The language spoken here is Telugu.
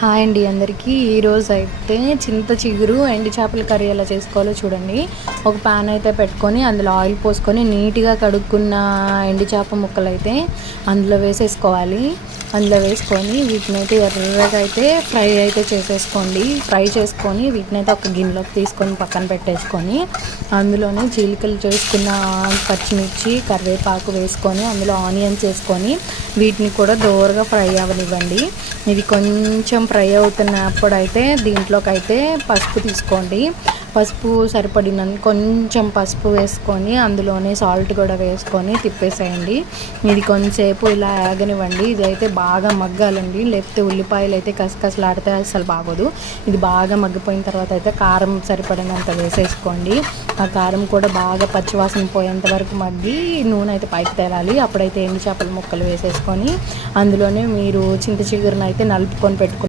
హాయ్ అండి అందరికీ. ఈరోజు అయితే చింత చిగురు ఎండు చేపల కర్రీ ఎలా చేసుకోవాలో చూడండి. ఒక ప్యాన్ అయితే పెట్టుకొని అందులో ఆయిల్ పోసుకొని నీట్గా కడుక్కున్న ఎండు చేప ముక్కలు అయితే అందులో వేసేసుకోవాలి. అందులో వేసుకొని వీటిని అయితే ఎర్రగా అయితే ఫ్రై అయితే చేసేసుకోండి. ఫ్రై చేసుకొని వీటిని అయితే ఒక గిన్నెలోకి తీసుకొని పక్కన పెట్టేసుకొని అందులోనే జీలకర్ర చేసుకున్న పచ్చిమిర్చి కరివేపాకు వేసుకొని అందులో ఆనియన్స్ వేసుకొని వీటిని కూడా దోరగా ఫ్రై అవ్వనివ్వండి. ఇది కొంచెం ఫ్రై అవుతున్నప్పుడు అయితే దీంట్లోకి అయితే పసుపు తీసుకోండి. పసుపు సరిపడిన కొంచెం పసుపు వేసుకొని అందులోనే సాల్ట్ కూడా వేసుకొని తిప్పేసేయండి. ఇది కొంచెంసేపు ఇలా ఆగనివ్వండి. ఇది అయితే బాగా మగ్గాలండి, లేకపోతే ఉల్లిపాయలు అయితే కసకసలాడితే అసలు బాగోదు. ఇది బాగా మగ్గిపోయిన తర్వాత అయితే కారం సరిపడినంత వేసేసుకోండి. ఆ కారం కూడా బాగా పచ్చివాసన పోయేంత వరకు మగ్గి నూనె అయితే పైకి తేలాలి. అప్పుడైతే ఎండు చేపల ముక్కలు వేసేసుకొని అందులోనే మీరు చింత చిగురును అయితే నలుపుకొని పెట్టుకుని